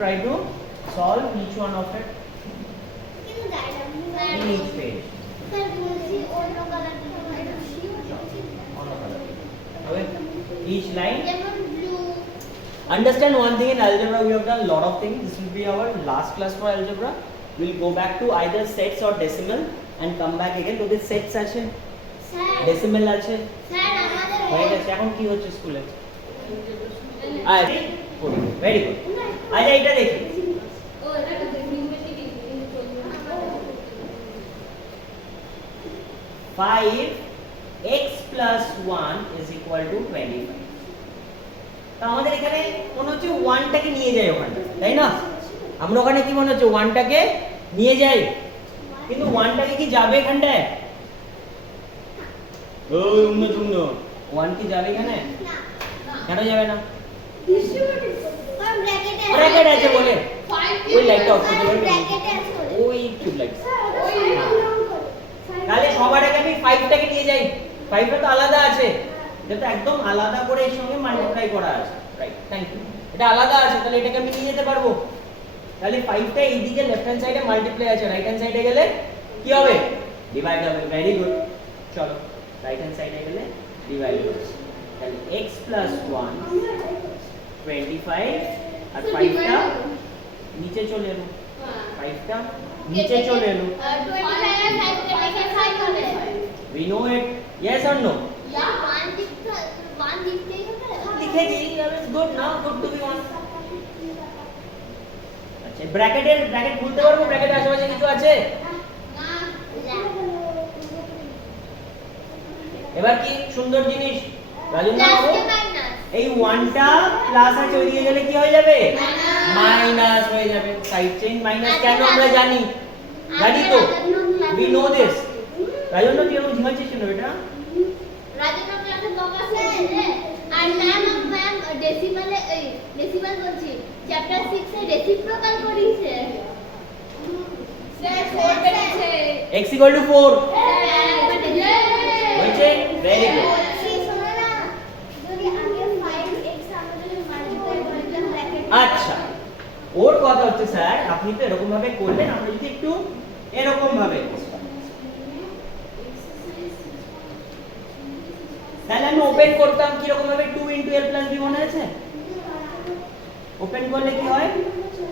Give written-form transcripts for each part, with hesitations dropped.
Try to solve each one of it in each page. Okay. Each line. Understand one thing, in algebra we have done a lot of things. This will be our last class for algebra. We'll go back to either sets or decimal and come back again to the sets আছে, decimal আছে, হয়ে গেছে। এখন কি হচ্ছে স্কুলে? Very good. আচ্ছা এটা দেখি। 5x plus 1 is equal to 25. তো আমাদের এখানে মনে হচ্ছে 1 টাকে নিয়ে যাই ওখানে, তাই না? আমরা ওখানে কি মনে হচ্ছে 1 টাকে নিয়ে যাই, কিন্তু 1 টাকে কি যাবে এখানটায়? ওই উন্ন 1 কি যাবে এখানে? না। কেন যাবে না? ব্র্যাকেট আছে বলে। ওই লাইটটা অফ করে দেবেন। ওই টিউব লাইট। তাহলে সবার আগে আমি 5 টাকে নিয়ে যাই। 5 টা তো আলাদা আছে, এটা একদম আলাদা করে এর সঙ্গে মাল্টিপ্লাই করা আছে। Right, thank you. এটা আলাদা আছে, তাহলে এটাকে আমি নিয়ে যেতে পারবো। তাহলে 5 টা এইদিকে লেফট হ্যান্ড সাইডে মাল্টিপ্লাই আছে, রাইট হ্যান্ড সাইডে গেলে কি হবে? ডিভাইড হবে। Very good. চলো রাইট হ্যান্ড সাইডে গেলে ডিভাইড হবে। তাহলে x plus 1 25 আর 5 টা নিচে চলে এলো। 5 টা নিচে চলে এলো। 25 and 5 के 5 হবে। We know it. Yes or no? Yeah, one দিতে হবে। লিখে দিই, that is good now, good to be on. আচ্ছা ব্র্যাকেট খুলতে পারবো? ব্র্যাকেটের আশেপাশে কিছু আছে? না। এবার কি সুন্দর জিনিস রাজেন্দ্র বাবু, এই 1 টা প্লাস আছে, ওইদিকে গেলে কি হয়ে যাবে? মাইনাস হয়ে যাবে। সাইড চেইন মাইনাস কেন আমরা জানি তো, we know this. রাজেন্দ্র তুই এরকম ঝিমাচ্ছিস কেন এটা? রাজেন্দ্র ক্লাসে দরকার আছে আর ম্যাম ডেসিমাল বলছি চ্যাপ্টার 6 এ রেসিপ্রোকাল করিছে স্যার 4 পেয়েছে x = 4 হয়েছে। Very good. আচ্ছা ওর কথা হচ্ছে স্যার আপনি তো এরকম ভাবে করলেন, আমরা যদি একটু এরকম ভাবে, তাহলে আমি ওপেন করতাম কি রকম ভাবে? 2 * l + b মনে আছে? ওপেন করলে কি হয়?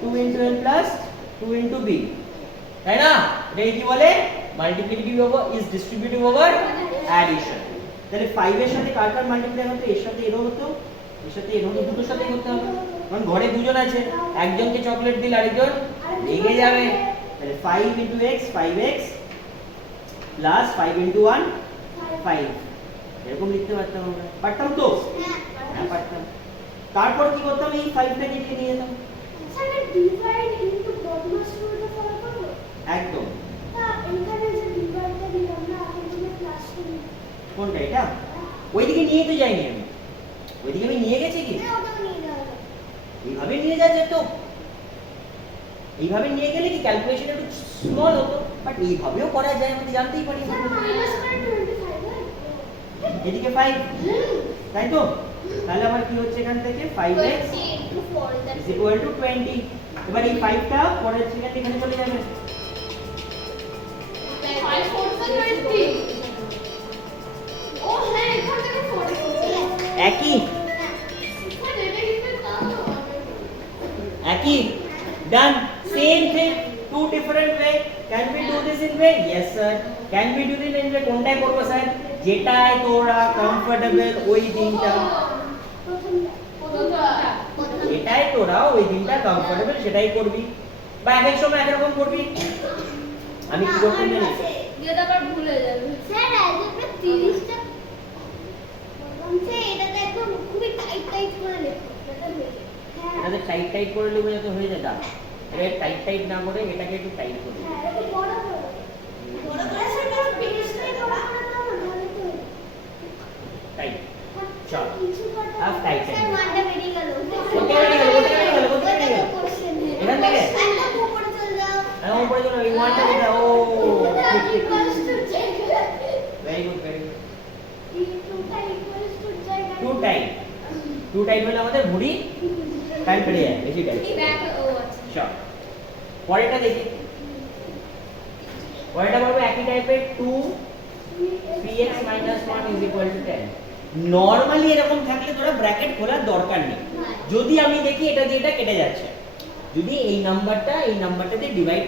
2 * l + 2 * b, তাই না? এটা কি বলে? Multiplicative over is distributive over addition. তাহলে 5 এর সাথে কার কার মাল্টিপ্লাই হতো? এর সাথে এরও হতো, এর সাথে এরও হতো, দুটোর সাথেই করতে হবে। কারণ ঘরে দুজন আছে, একজনকে চকলেট দিলে আরেকজন রেগে যাবে। তাহলে 5 * x 5x প্লাস 5 * 1 5, এরকম লিখতে পারতাম আমরা। পারতাম তো? হ্যাঁ পারতাম। তারপর কি করতাম? এই 5 টাকে এদিকে নিয়ে যেতাম। স্যার ডিভাইড ইনটু বদমাস রুলটা ফলো করব? একদম। তা এখানে যে ডিভাইডটা দিলাম না, এখানে প্লাস করি। কোনটা এটা? ওইদিকে নিয়ে তো যাইনি আমি। ওইদিকে আমি নিয়ে গেছি কি? না ওটা নিয়ে যাও। এইভাবে নিয়ে যাচ্ছে তো। এইভাবে নিয়ে গেলে কি ক্যালকুলেশন একটু স্মল হতো, বাট এইভাবেও করা যায়, আমি জানতেই পারি না। স্যার মাইনাস করে 25 হয়। এদিকে 5, তাই তো? তাহলে আমার কি হচ্ছে এখান থেকে 5x = 20। এবার এই 5 টা পরের সেকেন্ড এখানে চলে যাবে। 5 4 20 ও হ্যাঁ এখান থেকে 4 একই একই done, same thing, two different way. Can we do this in way? Yes sir. Can we do this in way? কোনটাই করব স্যার? যেটাই তোরা কমফোর্টেবল ওই দিনটা, যেটাই তোরা ওই দিনটা কমফোর্টেবল সেটাই করবি, বা এক এক সময় এক রকম করবি। আমি কি করতে জানি? যেটা আবার ভুলে যাবে। স্যার আজকে 30 টা বলছে এটাতে একদম খুবই টাইট করে লেখো, এটা হয়ে যায়। এটাতে টাইট করে লিখবো যাতে হয়ে যায়। দাঁড়া, এটা টাইট না করে এটাকে একটু টাইট করে। হ্যাঁ এটা বড় করে স্যার 30 টা বড় করে দাও না, তাহলে তো টাইট। চল কিছু কথা আপ টাইট স্যার ওয়ানটা বেরিয়ে গেল। কোথায় বেরিয়ে গেল? কোশ্চেন এখান থেকে একদম উপরে চলে যাও। আমি উপরে চলে এই ওয়ানটা দিতে। ও ইকুয়ালস টু জায়গা ভেরি গুড ভেরি গুড। টুটা ইকুয়ালস টু জায়গা টু টাইট হলে আমাদের ভুঁড়ি টাইট পড়ে যায়, বেশি টাইট। ব্যাক ও চল পরেরটা দেখি। পরেরটা বলবো একই টাইপের 2 3x - 1 = 10। নরমালি এরকম থাকলে তোরা ব্র্যাকেট খোলার দরকার নেই। যদি আমি দেখি এটা দিয়ে এটা কেটে যাচ্ছে, যদি এই নাম্বারটা এই নাম্বারটাতে ডিভাইড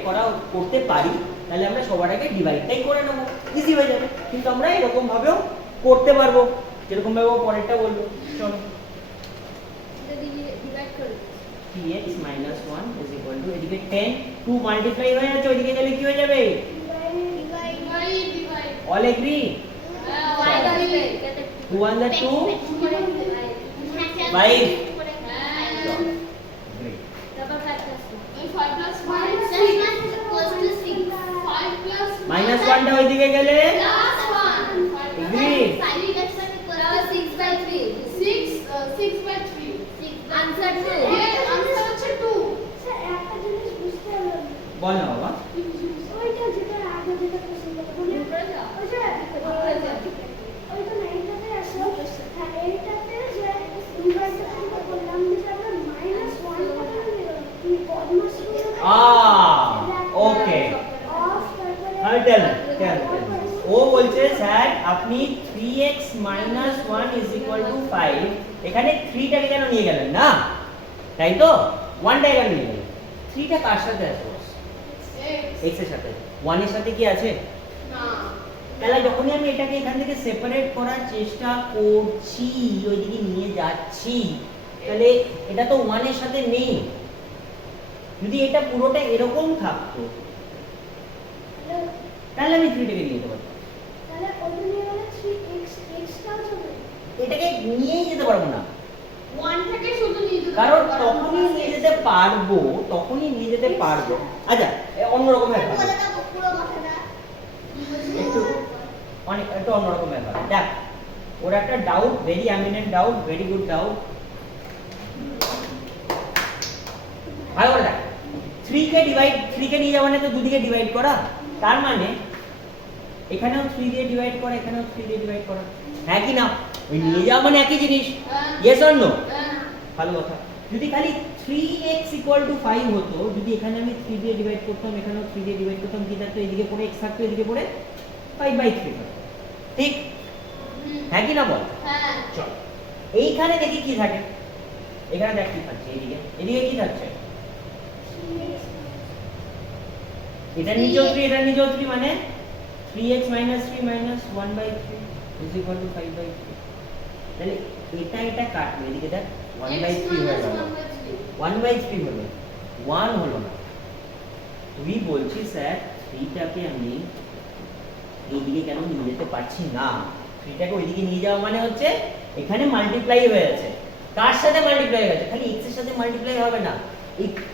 করতে পারি, তাহলে আমরা সবার আগে ডিভাইডটাই করে নেবো, ইজি হয়ে যাবে। কিন্তু আমরা এরকম ভাবেও করতে পারবো, যেরকম ভাবে পরেরটা বলবো। চলো, ডিভাইড করে 3x - 1 = এদিকে 10, 2 মাল্টিপ্লাই হয়ে যাচ্ছে, ওইদিকে গেলে কি হয়ে যাবে? All agri? 2 1 the 2 5. -1 টা ওইদিকে গেলে agree? বল না বাবা। ওকে, আমি টেল ও বলছে স্যার আপনি 3x - 1 = 5, এখানে 3 টাকে কেন নিয়ে গেলেন না, তাই তো? 1 টাকে কেন নিয়ে গেলেন? 3 টা কার সাথে আছে বস? x এর সাথে। 1 এর সাথে কি আছে? না। তাহলে যখনই আমি এটাকে এখান থেকে সেপারেট করার চেষ্টা করছি, ওইদিকে নিয়ে যাচ্ছি, তাহলে এটা তো 1 এর সাথে নেই। যদি এটা পুরোটা এরকম থাকতো তাহলে আমি 3 টাকে নিয়ে যেতে পারতাম। এটাকে নিয়েই যেতে পারবো না, কারণ তখনই নিয়ে যেতে পারবো, আচ্ছা অন্যরকম ব্যাপার, একটু অন্যরকম ব্যাপার। দেখ ওর একটা doubt, very eminent doubt, very good doubt. ভালো করে দেখ, 3 কে নিয়ে যাওয়া মানে তো দুদিকে ডিভাইড করা, তার মানে এখানেও 3 দিয়ে ডিভাইড করা, এখানেও 3 দিয়ে ডিভাইড করা, হ্যাঁ কি না? ওই নিয়ে যাওয়া মানে একই জিনিস, ইয়েস অর নো? ভালো কথা। যদি খালি 3x = 5 হতো, যদি এখানে আমি 3 দিয়ে ডিভাইড করতাম, এখানেও 3 দিয়ে ডিভাইড করতাম, কি থাকতো? এদিকে পড়ে x থাকতো, এদিকে পড়ে 5/3 থাকতো, ঠিক? হ্যাঁ কি না বল? হ্যাঁ। চল এইখানে দেখি কি থাকে, এখানে দেখ কি থাকছে, এদিকে কি থাকছে? এটা নিচেও 3, এটা নিচেও 3, মানে 3x - 3 - 1/3 = 5/3। তাহলে এটা কাটবে, এদিকে দেখ 1/3 হয়ে গেল, 1/3 হলো, 1 হলো না। তুই বলছিস স্যার 3 টাকে আমি এইদিকে কেন নিয়ে যেতে পারছি না? 3 টাকে ওইদিকে নিয়ে যাওয়া মানে হচ্ছে এখানে মাল্টিপ্লাই হয়ে গেছে। কার সাথে মাল্টিপ্লাই হয়ে গেছে? খালি x এর সাথে মাল্টিপ্লাই হবে না,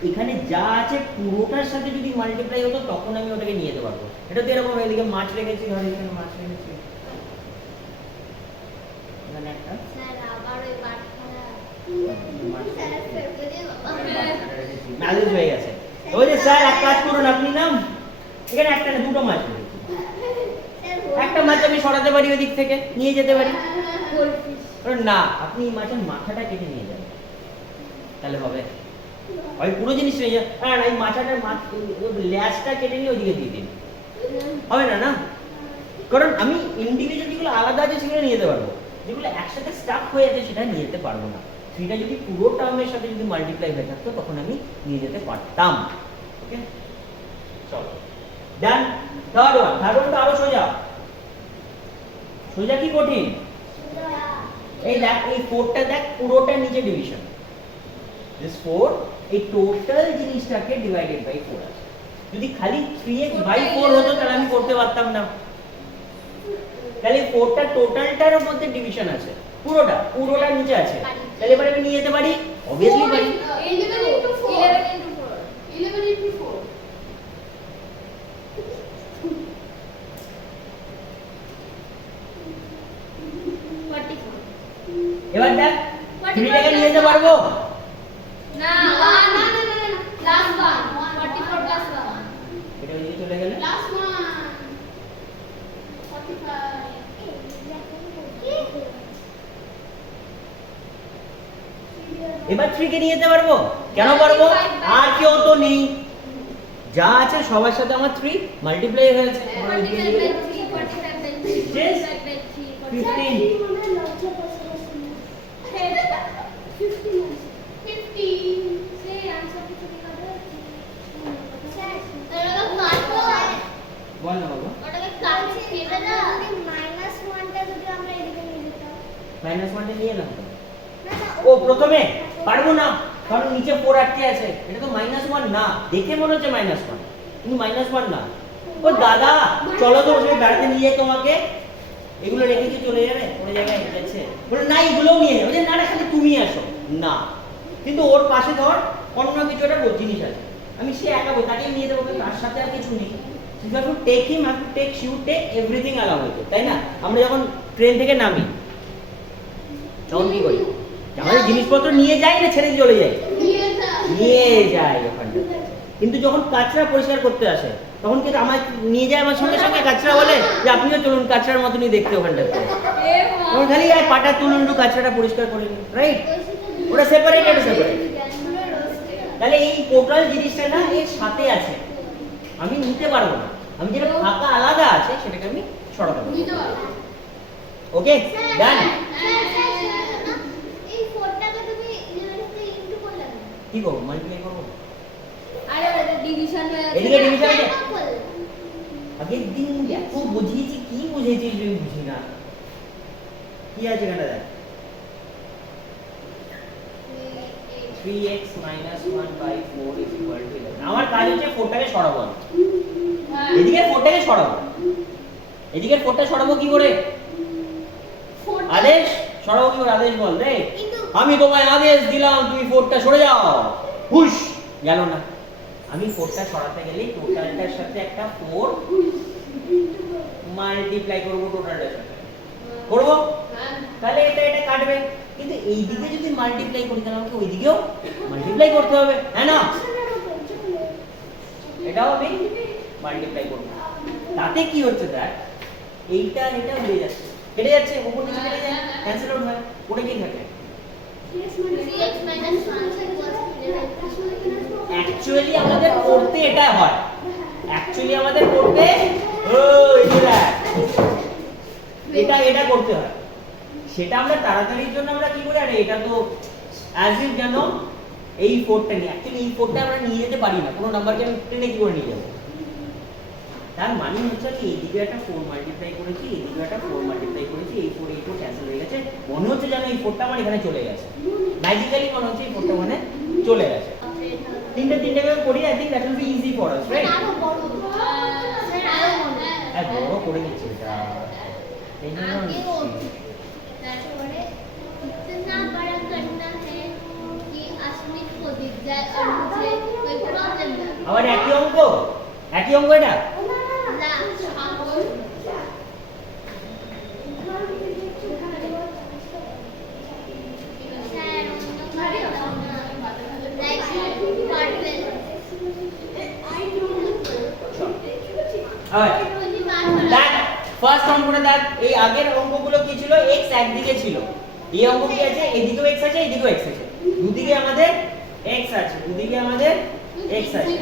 এখানে যা আছে পুরোটার সাথে যদি মাল্টিপ্লাই হতো তখন আমি ওটাকে নিয়ে যেতে পারবো। এটা তো এরকম, এদিকে মাছ রেখেছি, ধর এখানে মাছ রেখেছি, এখানে একটা ম্যানেজ হয়ে গেছে। ওই যে স্যার এক কাজ করুন, আপনি না এখানে একটা না দুটো মাছ রেখেছি, একটা মাছ আমি সরাতে পারি, ওই দিক থেকে নিয়ে যেতে পারি। না, আপনি এই মাছের মাথাটা কেটে নিয়ে যান, তাহলে হবে? ওই পুরো জিনিস নিয়ে যান, না এই মাথাটার ল্যাজটা কেটে নিয়ে ওইদিকে দিয়ে দিন, হবে না? না, কারণ আমি ইন্ডিভিজুয়াল যেগুলো আলাদা আছে সেগুলো নিয়ে যেতে পারবো, যেগুলো একসাথে স্টাক হয়ে আছে সেটা নিয়ে যেতে পারবো না। সেটা যদি পুরো টার্মের সাথে যদি মাল্টিপ্লাই হয়ে থাকতো তখন আমি নিয়ে যেতে পারতাম। ওকে, চলো ডান। থার্ড ওয়ানটা আরো সোজা কি কঠিন? এই দেখ, এই 4টা দেখ, পুরোটা নিচে ডিভিশন, দিস 4, এই টোটাল জিনিসটাকে ডিভাইডেড বাই 4 আছে। যদি খালি 3x/4 হতো তাহলে আমি করতে পারতাম না, তাহলে 4টা টোটালটার মধ্যে ডিভিশন আছে, পুরোটা নিচে আছে, তাহলে এবারে আমি নিয়ে যেতে পারি, obviously পারি। 11 into 4 এবার দেখ 3 টাকে নিয়ে যেতে পারবো না, প্লাস 1 44 প্লাস 1 এটা ওইদিকে চলে গেলে প্লাস 1 45। এবার 3 কে নিয়ে যেতে পারবো, কেন পারবো? আর কেউ তো নেই, যা আছে সবার সাথে আমার 3 মাল্টিপ্লাই হয়ে গেছে। 45 by 3, 45 by 3, 45 by 3, 15 15 সেই आंसर কিছু লিখা আছে স্যার ওটা কাটবো বল না বাবা। ওটাকে কাটছি এটা না -1টা যদি আমরা এদিকে নিয়ে যেতাম -1 টা নিয়ে এলাম তো। না না ও প্রথমে পারবো না, কারণ নিচে 4 আটকে আছে। এটা তো -1 না, দেখে মনে হচ্ছে -1 কিন্তু -1 না। ও দাদা চলো তো ওখানে বেড়াতে নিয়ে যাই তোমাকে, এগুলো রেখে কি চলে যাবে কোনো জায়গায় যাচ্ছে? বলে না এগুলোও নিয়ে যাবে। না না খালি তুমি আসো না, কিন্তু ওর পাশে ধর অন্য কিছু একটা জিনিস আছে, আমি সে একাবো তাকে নিয়ে দেবো, কিন্তু তার সাথে আর কিছু নেই। You have to take him, have to take you, take everything along with it, তাই না? আমরা যখন ট্রেন থেকে নামি তখন কি করি? আমাদের জিনিসপত্র নিয়ে যাই না ছেড়ে চলে যাই? নিয়ে যাই ওখানটা। কিন্তু যখন কাচরা পরিষ্কার করতে আসে তখন কিন্তু আমার নিয়ে যায় আমার সঙ্গে সঙ্গে কাচরা বলে যে আপনিও চলুন কাচরার মতনই দেখতে ওখানটাতে। তখন খালি পাটা তুলুন একটু কাচরাটা পরিষ্কার করে নিন, রাইট? ওটা সেপারেট, এটা সেপারেট। তাহলে এই টোটাল জিনিসটা না এর সাথে আছে, আমি নিতে পারবো না। আমি যেটা ফাঁকা আলাদা আছে সেটাকে আমি সরাতে পারবো। ওকে ডান। এই 4টাকে তুমি ইনটু করলে না কি করবো? মাল্টিপ্লাই করবো। আরে ওটা ডিভিশন হয়ে আছে এদিকে ডিভিশন আছে। কেন করলে? আগের দিন এত বুঝিয়েছি, কি বুঝিয়েছি আমি বুঝি না। কি আছে এখানে দেখ, 3x - 1 by 4 is equal to 11। আমার কাজ হচ্ছে 4টাকে সরাবো। এদিকে 4টাকে সরাবো, এদিকে 4টা সরাবো কি করে? আদেশ সরাবো কি করে? আদেশ বল রে। আমি তোমায় আদেশ দিলাম তুমি 4টা সরে যাও, হুশ গেল না। আমি 4টা সরাতে গেলে টোটালটার সাথে একটা 4 মাল্টিপ্লাই করব, টোটালটার সাথে করব, তাহলে এটা এটা কাটবে। কিন্তু এই দিকে যদি মাল্টিপ্লাই করি তাহলে আমাকে ওই দিকেও মাল্টিপ্লাই করতে হবে, হ্যাঁ না? এটাও আমি মাল্টিপ্লাই করব। তাতে কি হচ্ছে দেখ, এইটা এটা হয়ে যাচ্ছে, কেটে যাচ্ছে, উপর নিচে কেটে যায়, ক্যান্সেল আউট হয়। ওটা কি থাকে? 3x - 1 অ্যাকচুয়ালি আমাদের করতে এটা হয়, অ্যাকচুয়ালি আমাদের করতে ও এটা এটা করতে হয়। সেটা আমরা তাড়াতাড়ির জন্য আমরা কি করি, আরে এটা তো অ্যাজ ইফ যেন এই 4টা নিয়ে, অ্যাকচুয়ালি এই 4টা আমরা নিয়ে যেতে পারি না, কোনো নাম্বারকে আমি টেনে কি করে নিয়ে যাবো? তার মানে হচ্ছে কি এইদিকে একটা 4 মাল্টিপ্লাই করেছি, এইদিকে একটা 4 মাল্টিপ্লাই করেছি, এই 4 এই 4 ক্যান্সেল হয়ে গেছে। মনে হচ্ছে যেন এই 4টা আমার এখানে চলে গেছে, ম্যাজিক্যালি মনে হচ্ছে এই 4টা ওখানে চলে গেছে। তিনটে করে করি, I think that will be easy for us, right? আরো বড় স্যার আরো বড় হ্যাঁ বড় করে দিচ্ছি এটা, এই জন্য आगे और নিচ্ছি। তারপরে इतना बड़ा करना है कि अस्मित को दिख जाए और मुझे कोई प्रॉब्लम ना हो। আবার একই অঙ্ক, একই অঙ্ক এটা। ला ठाकुर স্যার অন্য করে দাও না লাইক পারবেন আবার দেখ ফার্স্ট অঙ্কটা দেখ, এই আগের অঙ্কগুলো কি ছিল? x একদিকে ছিল, এই অঙ্ক কি আছে? এদিকেও x আছে, এদিকেও x আছে, দুদিকে আমাদের x আছে, দুদিকে আমাদের x আছে।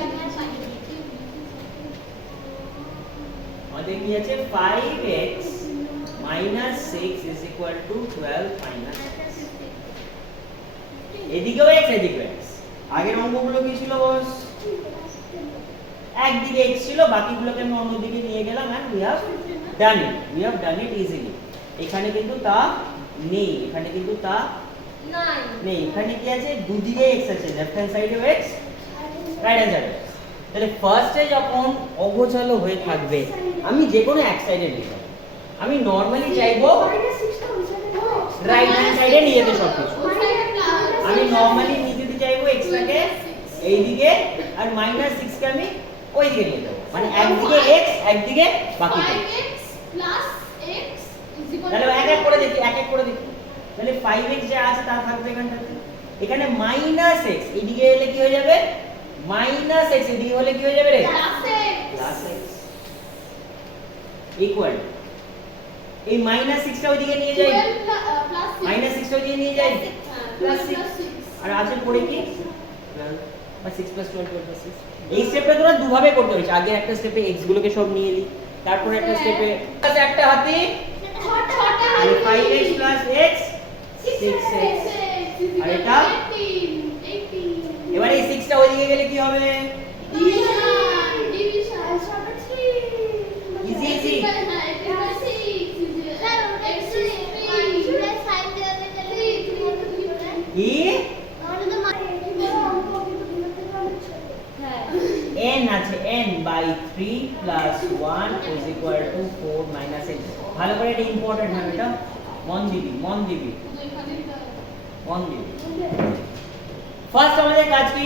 আমাদের কি আছে? 5x - 6 is equal to 12 minus 6। এদিকেও x, এদিকেও x। আগের অঙ্কগুলো কি ছিল বস? একদিকে x ছিল, বাকিগুলোকে আমি অন্যদিকে নিয়ে গেলাম, and we have done it, we have done it easily। এখানে কিন্তু তা নেই, এখানে কিন্তু তা নাই নেই, এখানে কি আছে? দুদিকে x আছে, লেফট হ্যান্ড সাইডে x, রাইট হ্যান্ড সাইডে। তাহলে ফার্স্টে যখন অগোছালো হয়ে থাকবে আমি যে কোনো এক সাইডে নিয়ে যাব। আমি নরমালি চাইবো রাইট হ্যান্ড সাইডে নিয়ে যেতে সবকিছু। আমি নরমালি নিয়ে যেতে চাইবো এক্সটাকে এইদিকে, আর -6 কে আমি ওইদিকে নিয়ে যাবো, মানে একদিকে x একদিকে বাকিটা। 5x plus x is equal তাহলে এক এক করে দেখি, এক এক করে দেখি। তাহলে 5x যা আছে তা থাকবে এখানটাতে, এখানে -x এইদিকে এলে কি হয়ে যাবে? -x এদিকে হলে কি হয়ে যাবে রে? plus x x ইকুয়াল এই -6 টা ওইদিকে নিয়ে যাই, 12 plus 6 -6 টা ওইদিকে নিয়ে যাই, plus 6 আর আছে পড়ে কি 12 বা 6 + 12 12 + 6 এই স্টেপটা তোরা দুভাবে করতে পারিস আগে একটা স্টেপে x গুলোকে সব নিয়ে এলি তারপরে একটা স্টেপে একটা হাতে ছটা তাহলে 5x + x 6x আর এটা এবারে এই 6টা ওইদিকে গেলে কি হবে Easy, easy. কি n আছে n/3 + 1 = 4 - n ভালো করে এটা ইম্পর্টেন্ট হবে এটা মন দিবি ফার্স্ট আমাদের কাজ কি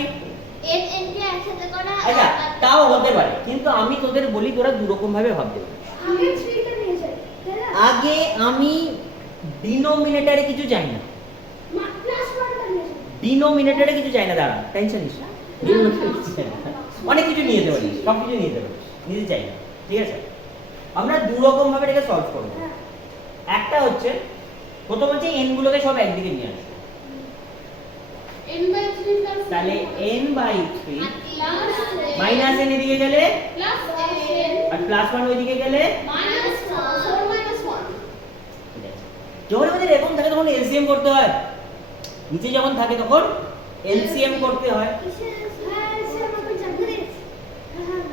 আচ্ছা তাও হতে পারে কিন্তু আমি তোদের বলি তোরা দু রকম ভাবে ভাবতে পারিস আগে আমি ডিনোমিনেটরে কিছু চাই না দাঁড়া টেনশন নিস না denominator কিছু চাই না। অনেক কিছু নিয়ে যেতে পারিস সব কিছু নিয়ে যেতে পারিস নিতে চাই না ঠিক আছে আমরা দু রকম ভাবে এটাকে সলভ করব একটা হচ্ছে প্রথম হচ্ছে n গুলোকে সব একদিকে নিয়ে আসবো তাহলে n/3 মাইনাস n এদিকে গেলে আর +1 ওইদিকে গেলে যখন আমাদের এরকম থাকে তখন এলসিএম করতে হয় নিচে যখন থাকে তখন এলসিএম করতে হয়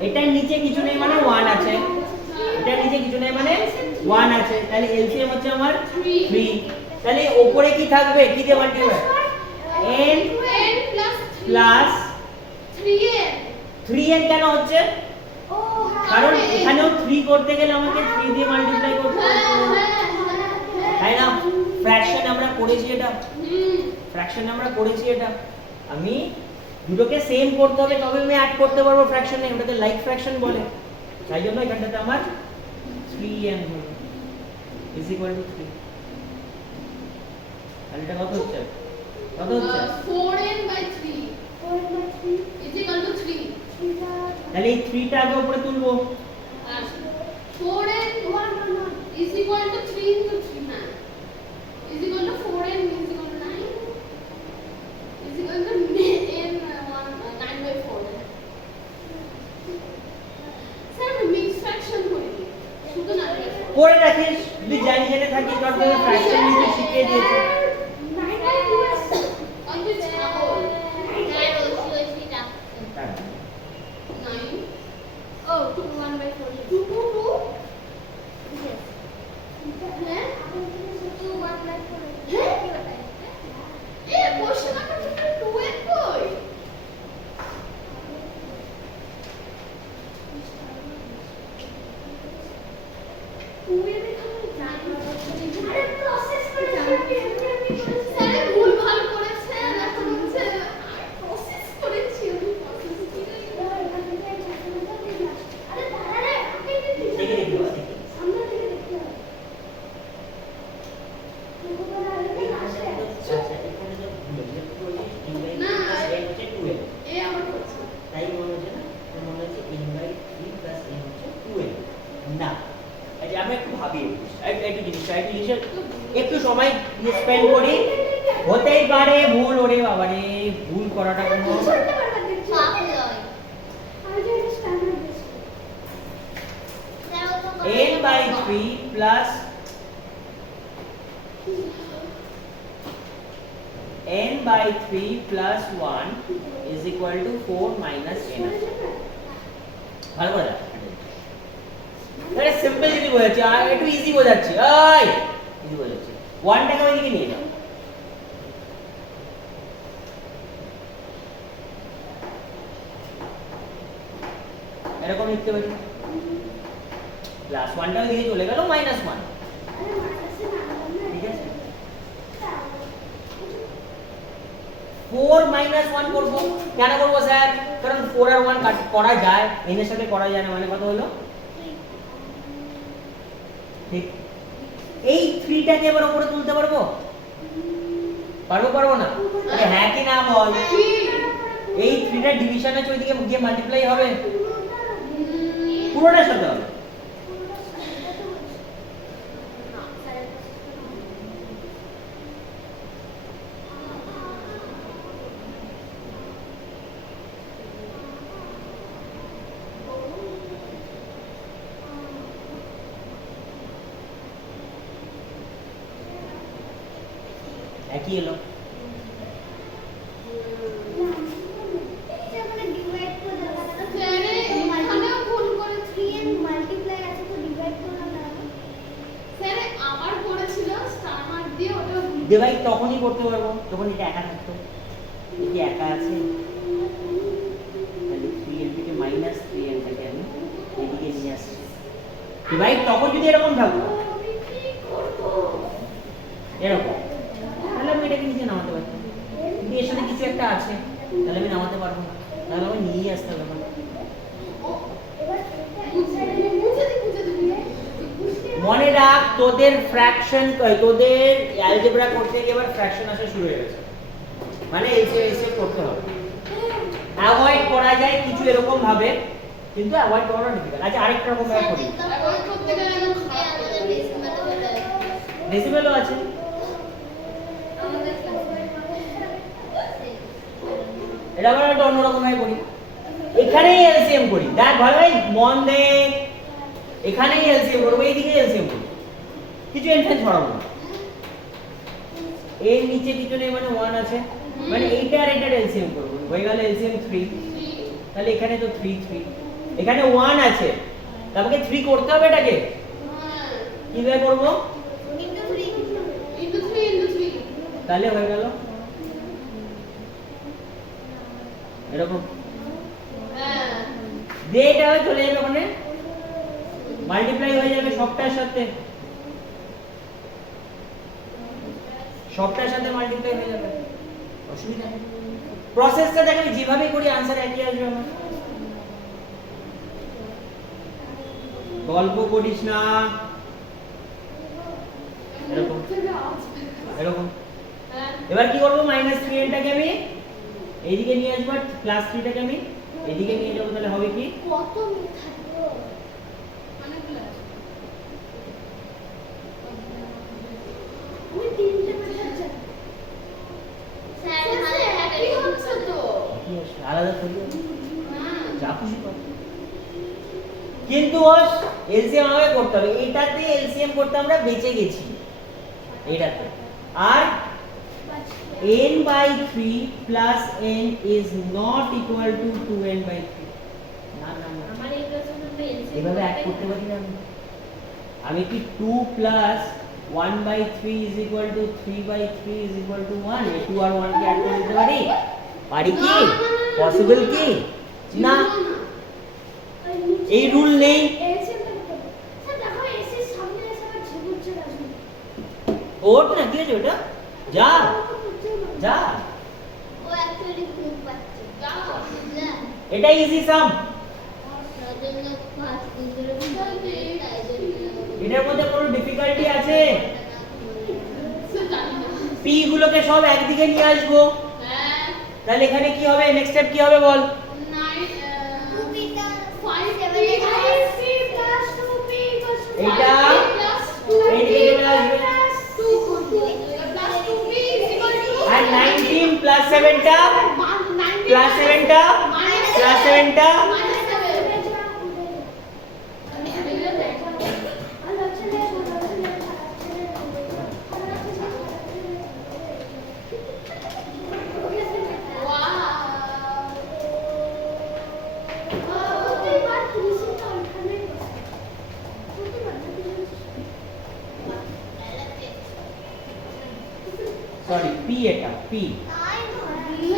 এটার নিচে কিছু নেই মানে 1 আছে এটার নিচে কিছু নেই মানে 1 আছে তাহলে এলসিএম হচ্ছে আমার 3 তাহলে উপরে কি থাকবে কি দিয়ে মাল্টিপ্লাই n প্লাস 3n কেন হচ্ছে কারণ এখানেও 3 করতে গেলে আমাকে 3 দিয়ে মাল্টিপ্লাই করতে হবে তাই না ফ্র্যাকশন আমরা করেছি এটা আমি দুটোকে সেম করতে হবে তবে আমি অ্যাড করতে পারবো ফ্র্যাকশনে ওটাকে লাইক ফ্র্যাকশন বলে তাই জন্য এখানটাতে আমার 3n হলো = 3 তাহলে এটা কত হচ্ছে 4n/3 = 3 তাহলে এই 3 টা আগে উপরে তুলবো 4n = 3 into 3 9 4n = 9 9/4 স্যার আমি মিক্স ফ্র্যাকশন করিনি শুধু 9/4 করে রাখিস যদি জানি জেনে থাকিস কারণ তুমি ফ্র্যাকশন নিতে শিখিয়ে দিয়েছে একটু সময় স্পেন্ড করি হতেই পারে ভুল ওরে বাবা রে ভুল করাটা কোনো n/3 plus n/3 plus 1 is equal to 4 minus n ভালো করে আরে সিম্পল যদি বোঝাচ্ছি আর একটু ইজি বোঝাচ্ছি ইজি বোঝাচ্ছি 1 টাকে ওইদিকে নিয়ে যাও এরকম লিখতে পারি প্লাস 1 টা ওইদিকে চলে গেল মাইনাস 1 ঠিক আছে 4 minus 1 করব কেন করব স্যার কারণ 4 আর 1 কাট করা যায় n এর সাথে করা যায় না মানে কত হলো ঠিক এই 3 টাকে এবার উপরে তুলতে পারবো পারবো না আরে হ্যাঁ কি না বল এই 3 টা ডিভিশন আছে ওইদিকে গিয়ে মাল্টিপ্লাই হবে পুরোটার সাথে হবে কি এলো? ডিভাইড তখনই করতে পারবো যখন এটা একা থাকতো। এটা একা আছে, তাহলে 3n থেকে মাইনাস 3n টাকে আমি এদিকে নিয়ে আসছি। ডিভাইড তখন যদি এরকম থাকতো, এরকম, তাহলে আমি এটাকে নিচে নামাতে পারতাম। কিন্তু এর সাথে কিছু একটা আছে, তাহলে আমি নামাতে পারবো না, তাহলে আমি নিয়ে আসতে হবে। মনে রাখ, তোদের ফ্র্যাকশন, তোদের অ্যালজেব্রা করতে গিয়ে এবার ফ্র্যাকশন আসা শুরু হয়ে গেছে, মানে এসে করতে হবে। অ্যাভয়েড করা যায় কিছু এরকম ভাবে, কিন্তু অ্যাভয়েড করাটা ডিফিকাল্ট। আচ্ছা, আরেকটা রকম ভাবে করি, ডেসিবেলও আছে। এটা আবার একটা অন্যরকম ভাবে করি, এখানেই এলসিএম করি। দেখ ভালো ভাই, মন দে, এখানেই এলসিএম করবো, এইদিকে এলসিএম করবো, কিছু এন্ট্রেন্স ছড়াবো না। এর নিচে কিছু নেই, মানে 1 আছে, মানে এইটা আর এটার এলসিএম করবো, হয়ে গেল এলসিএম 3। তাহলে এখানে তো 3 3, এখানে 1 আছে, তারপরে 3 করতে হবে এটাকে। কিভাবে করবো? তাহলে হয়ে গেল এরকম। দিয়ে এটা চলে যাবে ওখানে, মাল্টিপ্লাই হয়ে যাবে সবটার সাথে, সবটার সাথে মাল্টিপ্লাই হয়ে যাবে, অসুবিধা নেই। প্রসেসটা দেখো যেভাবে করি आंसर একই আসবে আমার। গল্প করিস না, এরকম এরকম। এবার কি করব? -3n টাকে আমি এইদিকে নিয়ে আসব, +3 টাকে আমি এদিকে নিয়ে যাব, তাহলে হবে কি? কত থাকলো মানে প্লাস আমি তিনটে মেসেজ স্যার হ্যাঁ কি হচ্ছে তো কি আলাদা করি যা খুশি কর, কিন্তু ওস এলসিএম আমাকে করতে হবে। এটাতে এলসিএম করতে আমরা বেঁচে গেছি এটাতে। আর n/3 plus n is not equal to 2n/3। না না না, আমার এই প্রশ্নটা এলসিএম এভাবে অ্যাড করতে পারি না আমি কি 2 plus 1/3 is equal to 3/3 is equal to 1, এই 2 আর 1 কে অ্যাড করে দিতে পারি? পারি কি? পসিবল কি? না, এই রুল নেই। স্যার দেখো এসে সামনে এসে আমার ঝুঁকছে আসবে ওট না, কি আছে ওটা? যা যা, ও অ্যাকচুয়ালি খুব পাচ্ছে যা এটা ইজি সাম। রাজন্য পাঁচ দিন ধরে বলতে এটার মধ্যে কোনো ডিফিকাল্টি আছে? পি গুলোকে সব একদিকে নিয়ে আসবো, তাহলে এখানে কি হবে? নেক্সট স্টেপ কি হবে বল? এটা এইদিকে চলে আসবে, আর 19 প্লাস 7টা প্লাস 7টা প্লাস 7টা সরি পি, এটা পি।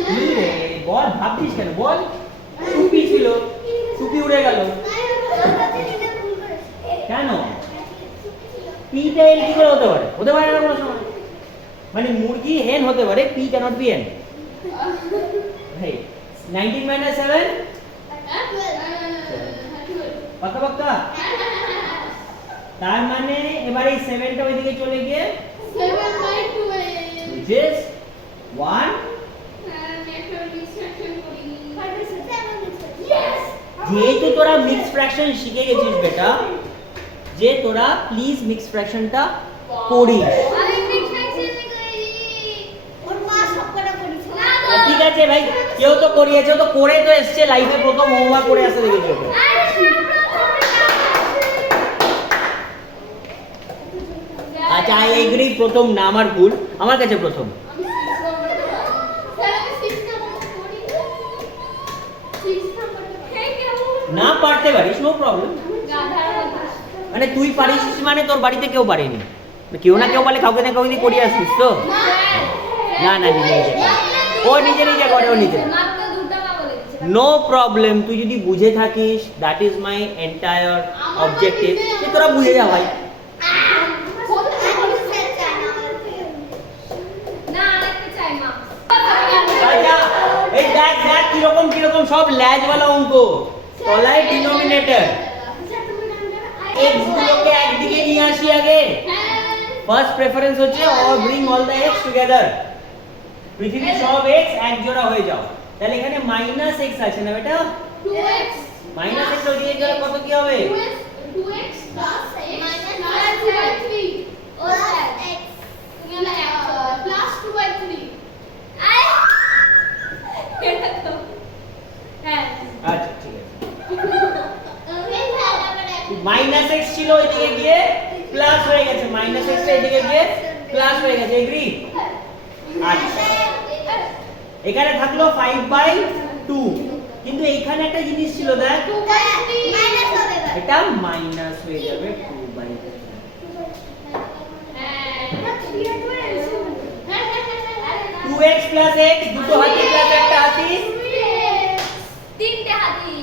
কি রে বল, ভাবছিস কেন বল? টুপি ছিল, টুপি উড়ে গেল কেন? পিটা এল কি করে হতে পারে? হতে পারে না কোনো সময়, মানে মুরগি হেন হতে পারে, পি ক্যানট বি এন। ভাই 19 minus 7 পাক্কা পাক্কা। তার মানে এবার এই 7টা ওইদিকে চলে গিয়ে 7/2 which is 1। যেহেতু তোরা মিক্স ফ্র্যাকশন শিখে গেছিস বেটা, যে তোরা প্লিজ মিক্স ফ্র্যাকশনটা করিস। ঠিক আছে ভাই, কেউ তো করিয়েছে, তো করে তো এসছে, লাইফে প্রথম হোমওয়ার্ক করে আসতে দেখেছি ওকে। আচ্ছা আচ্ছা আই এগ্রি, প্রথম না আমার ভুল, আমার কাছে প্রথম। আমি 6 নাম্বারটা পারি। স্যার আমি 6 নাম্বার করি। 6 নাম্বারটা পারি। কেমন? না পারতে পারিস, নো প্রবলেম। গাধার মতো। মানে তুই পারিস মানে তোর বাড়িতে কেউ পারেনি, কেউ না কেউ বলে কাউকে না কাউকে দিয়ে করিয়ে আসিস তো। না না নিজে নিজে করে। ও নিজে নিজে করে, ও নিজে। মাত্র দুটো মা বলেছে। নো প্রবলেম, তুই যদি বুঝে থাকিস, that is my entire objective, যে তোরা বুঝে যা ভাই। না আরেকটা চাই মা। আচ্ছা এই দেখ দেখ কিরকম কিরকম সব ল্যাজওয়ালা অঙ্ক, তলায় ডিনোমিনেটর, এক্স গুলোকে একদিকে নিয়ে আসি আগে। ফার্স্ট প্রেফারেন্স হচ্ছে all bring all the x together, পৃথিবীর সব এক্স এক জোড়া হয়ে যাও। তাহলে এখানে মাইনাস এক্স আছে না বেটা, 2x মাইনাস এক্স ওদিকে গেলে কত কি হবে? 2x plus x minus 2/3 plus x plus 2/3 এটা তো হ্যাঁ আচ্ছা ঠিক আছে, মাইনাস এক্স ছিল ওইদিকে গিয়ে প্লাস হয়ে গেছে, মাইনাস এক্স এদিকে গিয়ে প্লাস হয়ে গেছে, এগ্রি? আচ্ছা এখানে থাকলো 5/2, কিন্তু এইখানে একটা জিনিস ছিল দেখ, এটা মাইনাস হয়ে যাবে 2/3। 2x plus x, দুটো হাতি প্লাস একটা হাতি, তিনটে হাতি।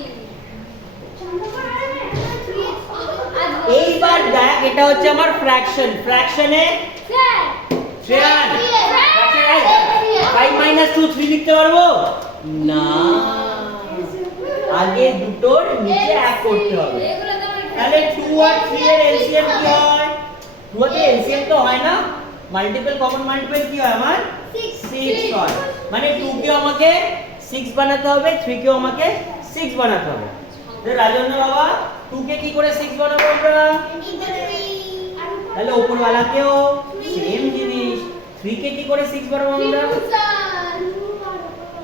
এইবার দেখ এটা হচ্ছে আমার ফ্র্যাকশন, ফ্র্যাকশনে স্যার 5 minus 2 3 লিখতে পারবো না, আগে দুটোর নিচে এক করতে হবে। এগুলো তো আমার তাহলে 2 আর 3 এর এলসিএম কি হয়? 2 এর এলসিএম তো হয় না, মাল্টিপল কমন মাল্টিপল কি হয় আমার 6 হয়, মানে 2 কে আমাকে 6 বানাতে হবে, 3 কেও আমাকে 6 বানাতে হবে। তো রাজেন্দ্র বাবা 2 কে কি করে 6 বানাবো আমরা? তাহলে উপরওয়ালাকেও সেম জিনিস, 3 কে কি করে 6 বানাবো আমরা?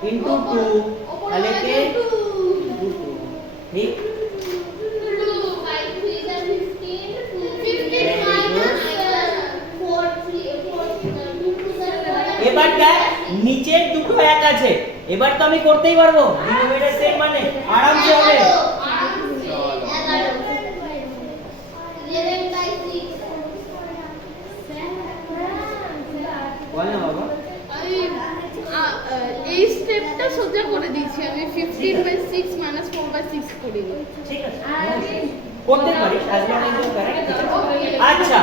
ইনটু 2, তাহলে কে ইনটু 2, ঠিক? এবার দেখ নিচের দুটো এক আছে, এবার তো আমি করতেই পারবো, ডিনোমিনেটর সেম মানে আরামসে হবে। বল না বাবা। এই স্টেপটা সোজা করে দিয়েছি আমি 15/6 minus 4/6 করে দিয়েছি। ঠিক আছে করতে পারিস, as long as you correct। আচ্ছা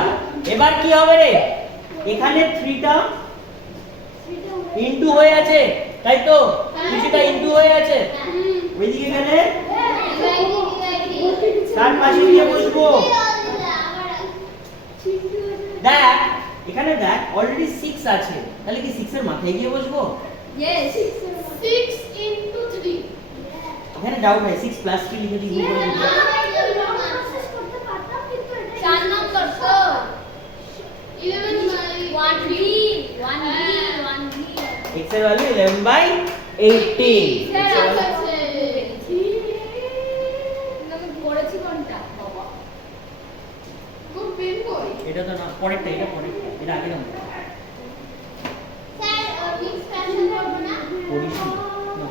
এবার কি হবে রে, এখানে 3 টা ইনটু হয়ে আছে, তাই তো? কিছুটা ইনটু হয়ে আছে, ওইদিকে গেলে তার পাশে গিয়ে বসবো। দেখ এখানে দেখ অলরেডি 6 আছে, তাহলে কি 6 এর মাথায় গিয়ে বসবো? Yes. 6 into 3 এখানে ডাউট হয়, 6 প্লাস 3 লিখে দিই উপরে দিই। 4 নম্বর তো 1b 1b x এর ভ্যালু 11/18। স্যার আছে আমি করেছি কোনটা বাবা খুব পেন কই এটা তো না, পরেরটা, এটা পরেরটা, এটা আগে নাও। স্যার মিক্স ফ্যাশন করব না করিস না, না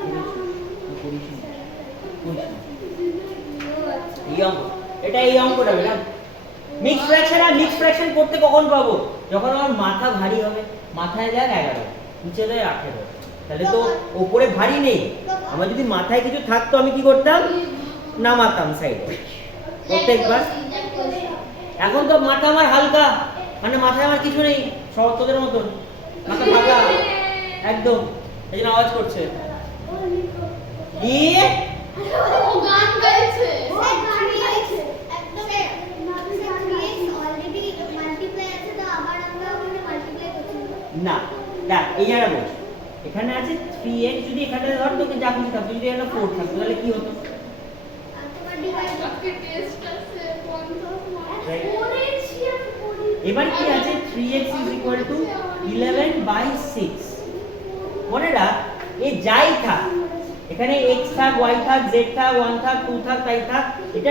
করিস না, এই অঙ্ক, এটা এই অঙ্কটা বেটা মিক্স ফ্র্যাকশন। আর মিক্স ফ্র্যাকশন করতে কখন পাবো? যখন আমার মাথা ভারী হবে, মাথায় দেখ 11, নিচে দেয় 18, তাহলে তো ওপরে ভারী নেই। আমার যদি মাথায় কিছু থাকতো আমি কি করতাম, নামাতাম সাইডে প্রত্যেকবার। এখন তো মাথা আমার হালকা, মানে মাথায় আমার কিছু নেই, সব তোদের মতন মাথা ফাঁকা একদম, এই জন্য আওয়াজ করছে। কি ও গান গাইছে না দেখ এই জায়গা বল, এখানে আছে 3x, যদি এখানে ধর তোকে যা খুশি থাকতো, যদি এখানে 4 থাকতো তাহলে কি হতো? আজকে টেস্ট আছে এবার কি আছে, 3x is equal to 11/6। মনে রাখ এ যাই থাক, এখানে x থাক, y থাক, z থাক, 1 থাক, 2 থাক, তাই থাক, এটা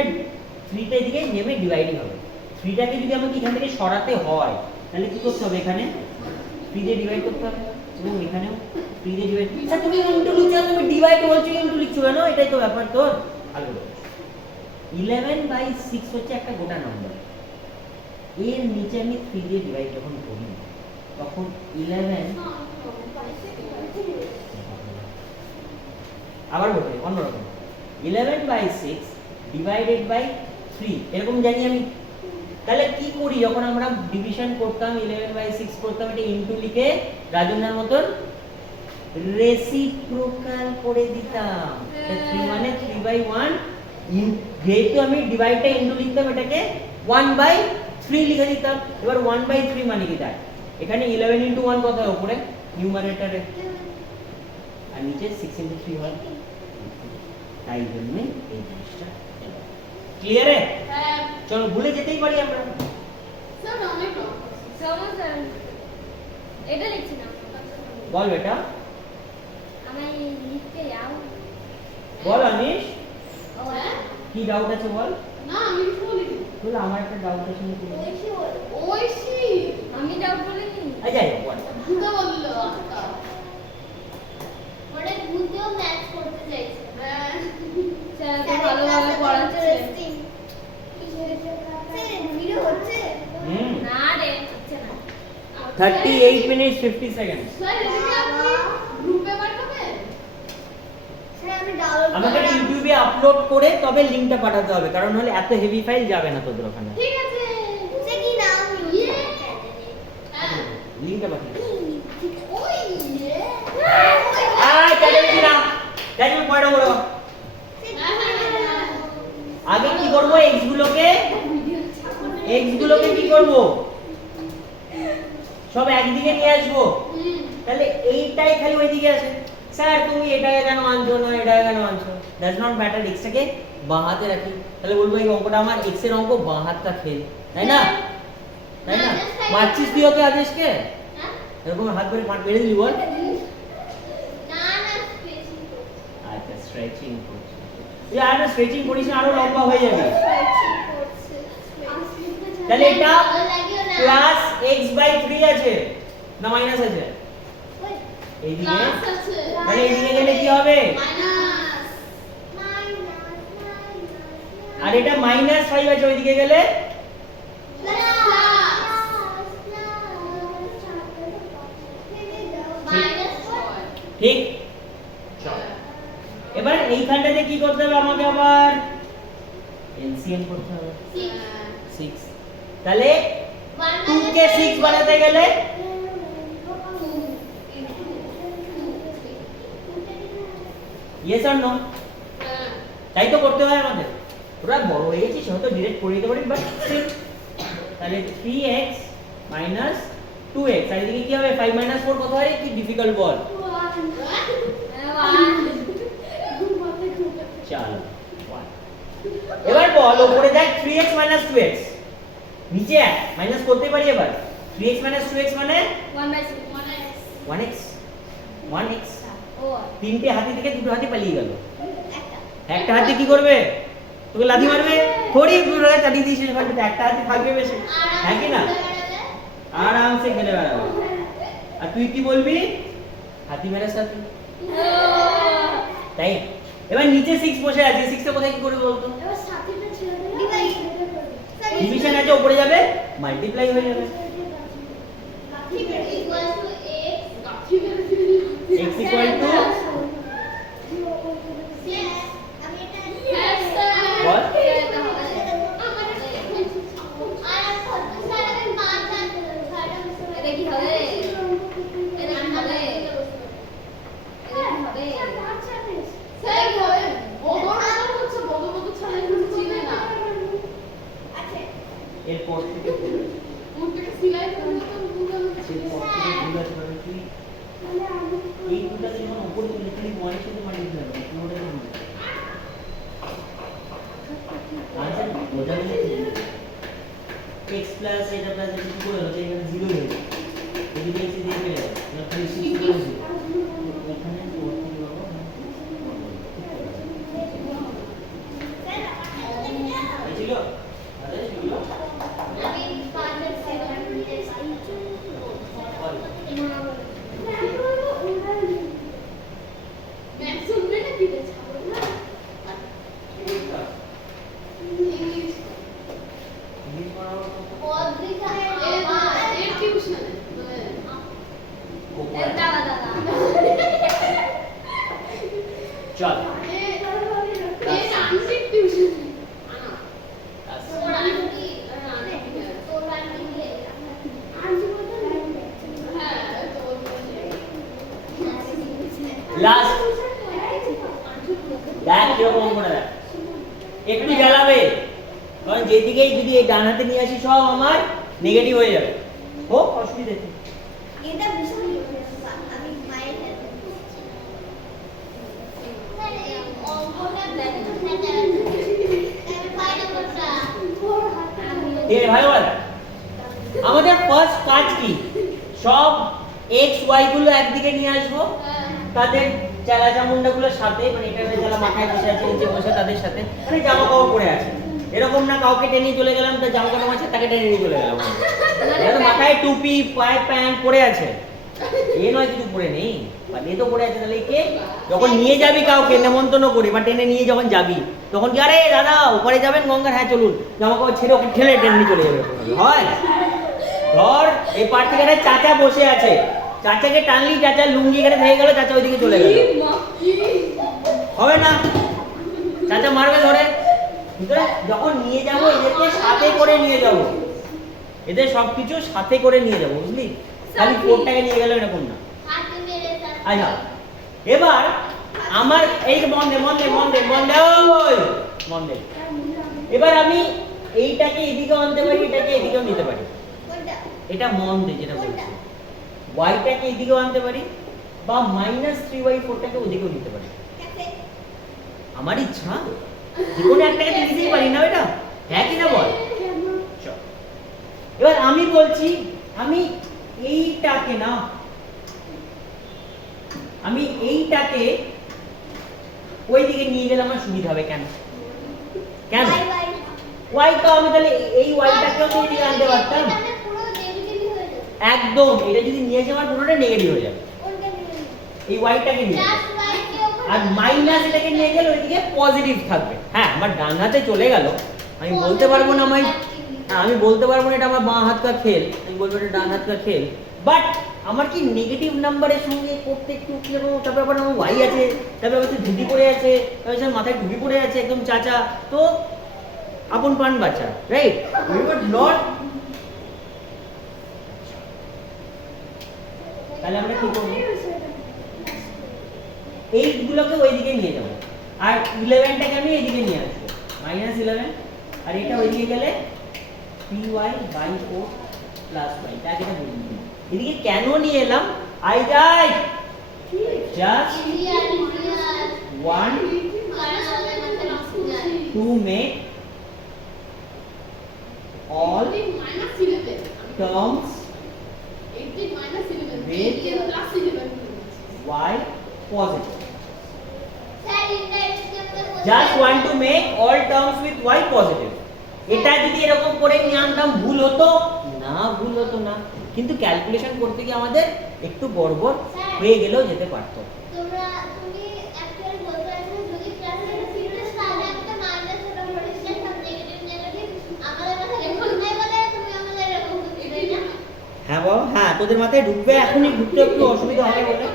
3 টা এদিকে নেমে ডিভাইডিং হবে। 3 টাকে যদি আমাকে এখান থেকে সরাতে হয়, তাহলে কি করতে হবে এখানে 3 দিয়ে ডিভাইড করতে হবে এবং এখানেও 3 দিয়ে ডিভাইড স্যার তুমি ইনটু লিখছো তুমি ডিভাইড বলছো ইনটু লিখছো কেন এটাই তো ব্যাপার তোর ভালো 11/6 হচ্ছে একটা গোটা নাম্বার এর নিচে আমি 3 দিয়ে ডিভাইড যখন করি তখন 11 আবার বলতে অন্যরকম 11/6 ডিভাইডেড বাই 3 এরকম জানি আমি তাহলে কি করি যখন আমরা ডিভিশন করতাম 11/6 করতাম এটা ইনটু লিখে রাজনার মতন রেসিপ্রোকাল করে দিতাম 3 মানে 3/1 যেহেতু আমি ডিভাইডটা ইনটু লিখতাম এটাকে 1/3 লিখে দিতাম এবার 1/3 মানে কি তাই এখানে 11 * 1 কত হয় উপরে নিউমারেটরে আর নিচে 6 * 3 হয় তাই জন্য এই জিনিসটা ক্লিয়ার है হ্যাঁ চলো ভুলে যেতেই পারি আমরা স্যার অনেক সমস্যা এটা লিখছি না বল বেটা আমি লিখতে যাও বল অনিশ হ্যাঁ কি ডাউট আছে বল না আমি কিছু বলিনি বল আমার একটা ডাউট আছে নাকি ঐশী আমি ডাউট বলিনি আই যাই বল ভূতা বললো ওটা বুঝতেও ম্যাথ করতে চাইছে হ্যাঁ স্যার তো ভালোভাবে পড়াচ্ছে স্যার ভিডিও হচ্ছে হুম না রে হচ্ছে না 38 মিনিট 50 সেকেন্ড স্যার এদিকে আপনি গ্রুপে পাঠাবেন স্যার আমি ডাউনলোড আমাকে ইউটিউবে আপলোড করে তবে লিংকটা পাঠাতে হবে কারণ হলে এত হেভি ফাইল যাবে না তোদের ওখানে ঠিক আছে সে কি নাম ইয়ে চ্যানেলে হ্যাঁ লিংকটা পাঠিয়ে ওই ইয়ে আয় চ্যানেলে কি না চ্যানেল পড়া বলো আগে কি করব x গুলোকে কি করব সব একদিকে নিয়ে আসবো তাহলে এইটাই খালি ওইদিকে আসে স্যার তুমি এটাকে কেন আনছো না এটাকে কেন আনছো ডাজ নট ম্যাটার x টাকে বাঁ হাতে রাখি তাহলে বলবো এই অঙ্কটা আমার x এর অঙ্ক বাঁ হাতটা খেল তাই না মারছিস তুই ওকে আদেশকে এরকম হাত ধরে পাট মেরে দিলি বল না না স্ট্রেচিং আচ্ছা স্ট্রেচিং করছিস তুই আর স্ট্রেচিং করিস না আরো লম্বা হয়ে যাবে করছে তাহলে এটা প্লাস x/3 আছে না মাইনাস আছে এইদিকে ক্লাস আছে তাহলে এইদিকে গেলে কি হবে মাইনাস আর এটা -5 আছে ওইদিকে গেলে ঠিক এবার এইখানটাতে কি করতে হবে আমাকে আবার এলসিএম করতে হবে 6 তাহলে 2 কে 6 বানাতে গেলে ইয়েস অর নো তাই তো করতে হয় আমাদের ওরা বড় হয়ে গেছিস হয়তো ডিরেক্ট করে দিতে পারি বাট তাহলে 3x - 2x আর এদিকে কি হবে 5 - 4 কত হয় কি ডিফিকাল্ট বল চল এবার বল উপরে দেখ 3x - 2x নিচে মাইনাস করতে পারি এবার 3x - 2x মানে 1x 1x তিনটে হাতি থেকে দুটো হাতি পালিয়ে গেল একটা হাতি কি করবে তোকে লাথি মারবে থোড়ি পুরো চাটি দিয়েছিস ওখানটাতে একটা হাতি থাকবে বেশি হ্যাঁ কি না আরামসে খেলে বেড়াবে আর তুই কি বলবি হাতি মেরে সাথে তাই এবার নিচে 6 বসে আছে 6 টা কোথায় কি করবে বলতো ডিভিশন আছে উপরে যাবে মাল্টিপ্লাই হয়ে যাবে x equal to what এটা কি হবে এটা কি হবে স্যার হয় বড় হচ্ছে বড় ছাড়া কিছু চিনে না এরপর থেকে ওটাকে সিলাই করে তো বুঝা হচ্ছে এরপর থেকে ভুল আছে কারণ কি এই দুটাতে যখন উপরে তুলে খালি পয়েন্ট সাথে মাল্টিপ্লাই হবে পুরোটা ভুল আচ্ছা বোঝা গেল x প্লাস এটা প্লাস এটা কি করে হচ্ছে এখানে 0 হয়ে যাবে এদিকে x দিয়ে ফেলে দাও এটা খালি 6 করে দিও এখানে ওর থেকে বাবা ছিল আরে ছিল আমি 5 সেকেন্ড আন্টি টিউশন আনা আচ্ছা। তোর আন্টি তোর আন্টি আন্টি বলতে হ্যাঁ তো লাস্ট দেখ কিরকম করে দেখ একটু জ্বালাবে কারণ যেদিকেই যদি এই ডান হাতে নিয়ে আসি সব আমার নেগেটিভ হয়ে যাবে হোক অসুবিধা নেই এটা ভীষণ আমি মায়ের হেল্প অঙ্কটা ব্ল্যাক থাকে পাইনা করতা ঠিক আছে ভালো করে দেখ। আমাদের ফার্স্ট কাজ কি সব এক্স ওয়াই গুলো একদিকে নিয়ে আসবো তাদের চেলা চামুন্ডা গুলোর সাথে মানে এটা যারা মাথায় বসে আছে নিচে বসে তাদের সাথে মানে জামা কাপড় পরে আছে এরকম না কাউকে টেনে চলে গেলাম তার জামা কাপড় আছে তাকে টেনে নিয়ে চলে গেলাম এরা মাথায় টুপি পায়ে প্যান্ট পরে আছে এ নয় কিছু পরে নেই বা এ তো পরে আছে তাহলে কে যখন নিয়ে যাবি কাউকে নেমন্তন্ন করে বা টেনে নিয়ে যখন যাবি তখন কি আরে দাদা উপরে যাবেন গঙ্গার হ্যাঁ চলুন জামা কাপড় ছেড়ে ওকে ঠেলে টেনে নিয়ে চলে যাবে হয় ধর এই পার থেকে একটা চাচা বসে আছে চাচাকে টানলি চাচা লুঙ্গি এখানে থেকে গেল চাচা ওইদিকে চলে গেল হবে না চাচা মারবে ধরে সুতরাং যখন নিয়ে যাবো এদেরকে সাথে করে নিয়ে যাবো এদের সবকিছু সাথে করে নিয়ে যাবো বুঝলি খালি কোটটাকে নিয়ে গেল এরকম না হাতে মেরে আচ্ছা এবার আমার এই মন্দে মন্দে মন্দে মন্দে ওই মন্দে এবার আমি এইটাকে এদিকে আনতে পারি এটাকে এদিকেও নিতে পারি কোনটা এটা মন্দে যেটা বলছি ওয়াইটাকে এদিকেও আনতে পারি বা -3y4টাকে ওদিকেও নিতে পারি কাছে আমার ইচ্ছা যে কোনো একটাকে তো নিতেই পারি না এটা হ্যাঁ কি না বল চল। এবার আমি বলছি আমি এইটাকে না আমি এইটাকে ওই দিকে নিয়ে গেলে আমার সুবিধা হবে কেন কেন বাই বাই ওয়াই তো আমি তাহলে এই ওয়াইটাকেও তো এদিকে আনতে পারতাম এখানে পুরো নেগেটিভ হয়ে যাবে একদম এটা যদি নিয়ে যাওয়ার পুরোটা নেগেটিভ হয়ে যাবে কোনটা নিয়ে এই ওয়াইটাকে নিয়ে যাবে। প্লাস বাই কে ওপর আর মাইনাস এটাকে নিয়ে গেলে ওইদিকে পজিটিভ থাকবে হ্যাঁ আমার ডান হাতে চলে গেল আমি বলতে পারবো না আমি বলতে পারবো না এটা আমার বাঁ হাত কা খেল আমি বলবো এটা ডান হাত কা খেল বাট আমার কি নেগেটিভ নাম্বারের সঙ্গে করতে একটু কিরকম তারপর আবার আমার ওয়াই আছে তারপর আবার ধুতি পরে আছে তারপর মাথায় টুপি পরে আছে একদম চাচা তো আপন পান বাচ্চা রাইট উই উড নট তাহলে আমরা কি করবো 8 গুলোকে ওইদিকে নিয়ে যাবো আর 11টাকে আমি এইদিকে নিয়ে আসবো -11 আর এটা ওইদিকে গেলে 3y/4 + y তাকে এটা বলি এদিকে কেন নিয়ে এলাম আই যাই just Indian want to make all terms y positive just want to make all terms with y positive এটা যদি এরকম করে নিয়ে আনতাম ভুল হতো না ভুল হতো না কিন্তু ক্যালকুলেশন করতে গিয়ে আমাদের একটু গড়বড় হয়ে গেলেও যেতে পারতো তোমরা তুমি অ্যাকচুয়ালি বলতে চাইছো যদি ক্লাসে একটা সিরিয়াস তাহলে একটা মাইনাস ওটা পড়েছে সব নেগেটিভ নেগেটিভ আমাদের মাথায় ঢুকবে বলে তুমি আমাদের এরকম করতে না হ্যাঁ বাবা হ্যাঁ তোদের মাথায় ঢুকবে এখনই ঢুকতে একটু অসুবিধা হবে বলে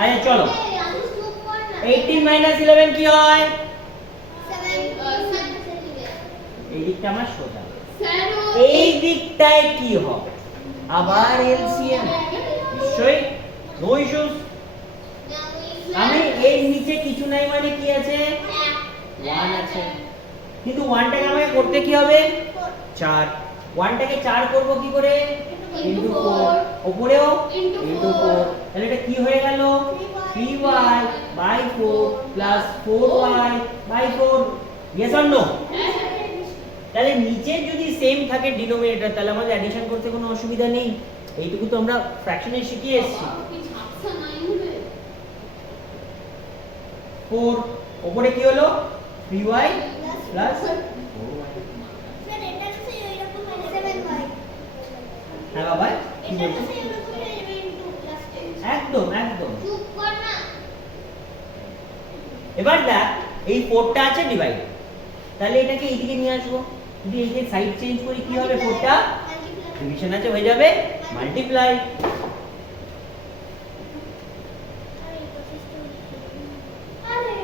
আরে চলো এই আমি চুপ কর না 18 - 11 কি হয় 7 এই দিকটা আমার সোজা এই দিকটায় কি হবে আবার এলসিএম নিশ্চয়ই নো ইস্যুস আমি এর নিচে কিছু নাই মানে কি আছে 1 আছে কিন্তু 1টাকে আমাকে করতে কি হবে 4 1টাকে 4 করব কি করে ইনটু 4 উপরেও ইনটু 4 তাহলে এটা কি হয়ে গেল 3y/4 + 4y/4 yes or no তাহলে নিচে যদি সেম থাকে ডিনোমিনেটর তাহলে আমাদের অ্যাডিশন করতে কোনো অসুবিধা নেই এইটুকু তো আমরা ফ্র্যাকশনে শিখিয়ে এসেছি 4 উপরে কি হলো 3y প্লাস 4y স্যার এটা তো এরকম 7y হ্যাঁ বাবা কি এটা তো বলছিস এরকম হয়ে যাবে ইনটু প্লাস 10 একদম একদম চুপ কর না এবার দেখ এই 4টা আছে ডিভাইড তাহলে এটাকে এইদিকে নিয়ে আসবো যদি এইদিকে সাইড চেঞ্জ করি কি হবে 4টা ডিভিশন আছে হয়ে যাবে মাল্টিপ্লাই আরে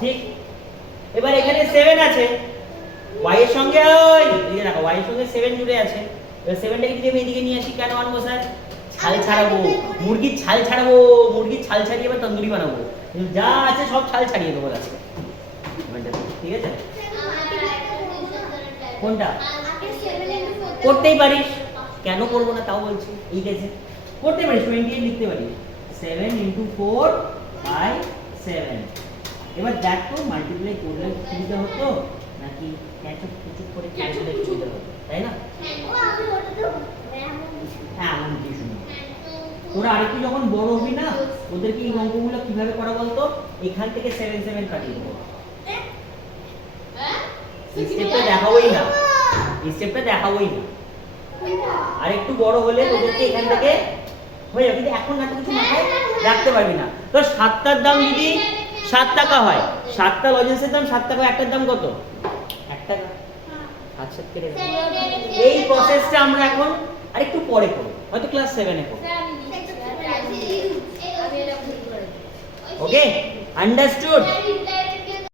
ঠিক এবার এখানে 7 আছে, y এর সঙ্গে ওই এই যে দেখো y এর সঙ্গে 7 জুড়ে আছে। এবার 7টাকে যদি আমি এদিকে নিয়ে আসি কেন আনবো স্যার? ছাল ছাড়াবো, মুরগির ছাল ছাড়াবো, মুরগির ছাল ছাড়িয়ে এবার তন্দুরি বানাবো। যা আছে সব ছাল ছাড়িয়ে দেবো আজকে। ঠিক আছে? কোনটা? করতেই পারিস, কেন করবো না তাও বলছি। এই কেসে করতে পারিস, 28 লিখতে পারিস। 7 × 4 বাই 7। এবার দেখ তো মাল্টিপ্লাই করলে সুবিধা হতো নাকি ক্যাচআপ কুচুপ করে করলে সুবিধা হতো, তাই না? হ্যাঁ এমন কিছু না। তোরা আরেকটু যখন বড় হবি না, ওদেরকে এই অঙ্কগুলো কিভাবে করা বলতো? এখান থেকে 7 7 কাটিয়ে দেবো। স্টেপটা দেখাবোই না, স্টেপটা দেখাবোই না। আর একটু বড় হলে ওদেরকে এখান থেকে হয়ে যাবে, কিন্তু এখন না তো কিছু মাথায় রাখতে পারবি না। তো 7টার দাম যদি 7 টাকা হয়, 7টা লজেন্সের দাম 7 টাকা, একটার দাম কত? 1 টাকা। আচ্ছা কেটে দাও। এই প্রসেসটা আমরা এখন আরেকটু পরে করব, হয়তো ক্লাস 7 এ করব। ওকে, আন্ডারস্টুড?